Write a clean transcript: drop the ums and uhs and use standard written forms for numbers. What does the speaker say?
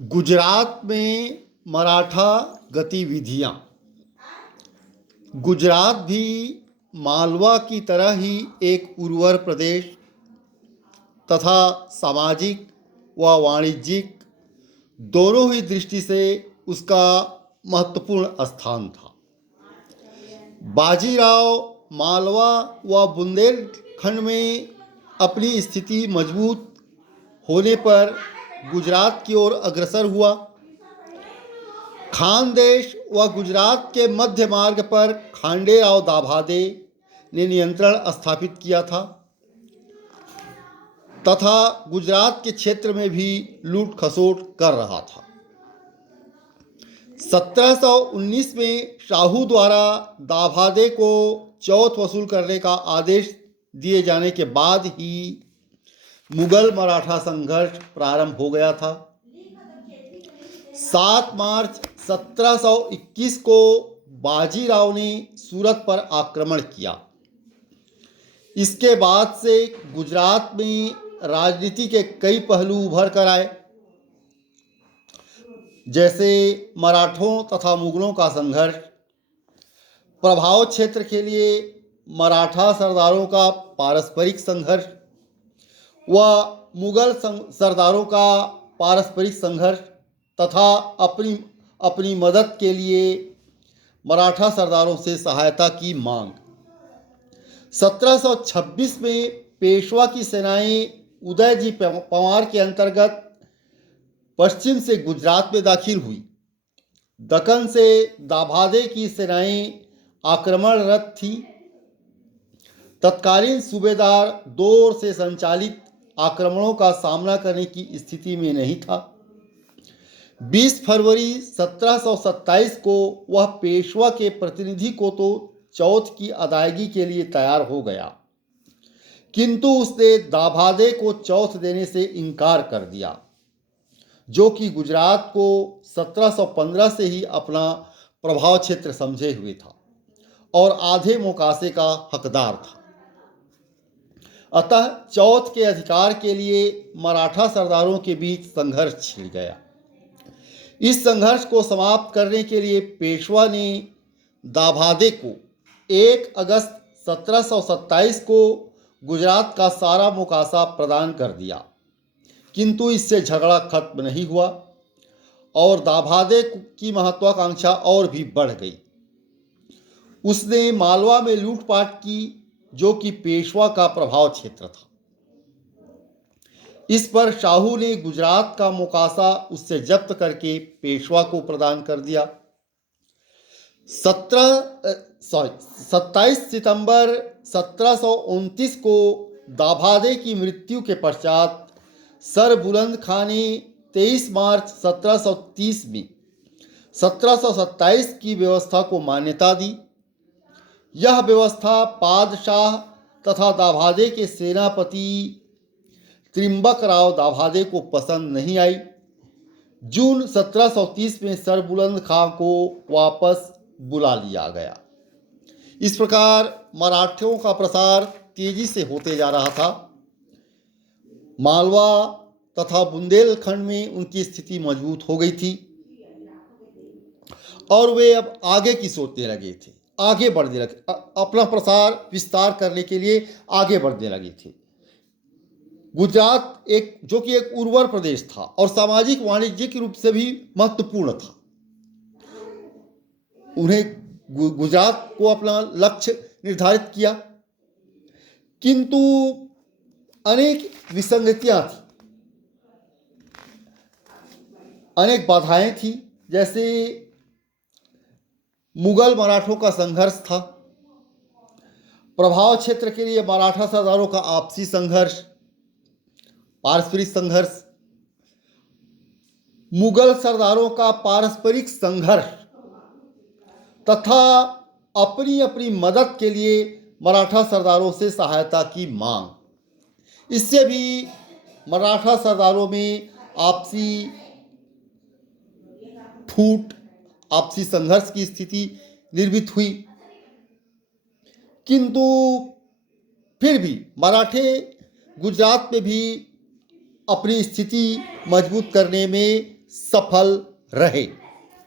गुजरात में मराठा गतिविधियाँ। गुजरात भी मालवा की तरह ही एक उर्वर प्रदेश तथा सामाजिक व वाणिज्यिक दोनों ही दृष्टि से उसका महत्वपूर्ण स्थान था। बाजीराव मालवा व बुंदेलखंड में अपनी स्थिति मजबूत होने पर गुजरात की ओर अग्रसर हुआ। खानदेश व गुजरात के मध्य मार्ग पर खांडेराव दाभादे ने नियंत्रण स्थापित किया था तथा गुजरात के क्षेत्र में भी लूट खसोट कर रहा था। 1719 में शाहू द्वारा दाभादे को चौथ वसूल करने का आदेश दिए जाने के बाद ही मुगल मराठा संघर्ष प्रारंभ हो गया था। 7 मार्च 1721 को बाजीराव ने सूरत पर आक्रमण किया। इसके बाद से गुजरात में राजनीति के कई पहलू उभर कर आए, जैसे मराठों तथा मुगलों का संघर्ष, प्रभाव क्षेत्र के लिए मराठा सरदारों का पारस्परिक संघर्ष व मुगल सरदारों का पारस्परिक संघर्ष तथा अपनी मदद के लिए मराठा सरदारों से सहायता की मांग। 1726 में पेशवा की सेनाएं उदयजी पंवार के अंतर्गत पश्चिम से गुजरात में दाखिल हुई। दक्कन से दाभादे की सेनाएं आक्रमणरत थी। तत्कालीन सूबेदार दो ओर से संचालित आक्रमणों का सामना करने की स्थिति में नहीं था। 20 फरवरी 1727 को वह पेशवा के प्रतिनिधि को तो चौथ की अदायगी के लिए तैयार हो गया, किंतु उसने दाभादे को चौथ देने से इनकार कर दिया, जो कि गुजरात को 1715 से ही अपना प्रभाव क्षेत्र समझे हुए था और आधे मोकासे का हकदार था। अतः चौथ के अधिकार के लिए मराठा सरदारों के बीच संघर्ष छिड़ गया। इस संघर्ष को समाप्त करने के लिए पेशवा ने दाभादे को 1 अगस्त 1727 को गुजरात का सारा मोकासा प्रदान कर दिया, किंतु इससे झगड़ा खत्म नहीं हुआ और दाभादे की महत्वाकांक्षा और भी बढ़ गई। उसने मालवा में लूटपाट की, जो कि पेशवा का प्रभाव क्षेत्र था। इस पर शाहू ने गुजरात का मोकासा उससे जब्त करके पेशवा को प्रदान कर दिया। 27 सितंबर 1729 को दाभादे की मृत्यु के पश्चात सर बुलंद खां ने 23 मार्च 1730 में 1727 की व्यवस्था को मान्यता दी। यह व्यवस्था पादशाह तथा दाभादे के सेनापति त्रिंबकराव दाभादे को पसंद नहीं आई। जून 1730 में सर बुलंद खां को वापस बुला लिया गया। इस प्रकार मराठों का प्रसार तेजी से होते जा रहा था। मालवा तथा बुंदेलखंड में उनकी स्थिति मजबूत हो गई थी और वे अब आगे की सोचने लगे थे, आगे बढ़ने लगे, अपना प्रसार विस्तार करने के लिए आगे बढ़ने लगे थे। गुजरात जो कि एक उर्वर प्रदेश था और सामाजिक वाणिज्यिक रूप से भी महत्वपूर्ण था। उन्हें गुजरात को अपना लक्ष्य निर्धारित किया, किंतु अनेक विसंगतियां थी, अनेक बाधाएं थी। जैसे मुगल मराठों का संघर्ष था, प्रभाव क्षेत्र के लिए मराठा सरदारों का आपसी संघर्ष, पारस्परिक संघर्ष, मुगल सरदारों का पारस्परिक संघर्ष तथा अपनी अपनी मदद के लिए मराठा सरदारों से सहायता की मांग। इससे भी मराठा सरदारों में आपसी फूट, आपसी संघर्ष की स्थिति निर्मित हुई, किंतु फिर भी मराठे गुजरात में भी अपनी स्थिति मजबूत करने में सफल रहे।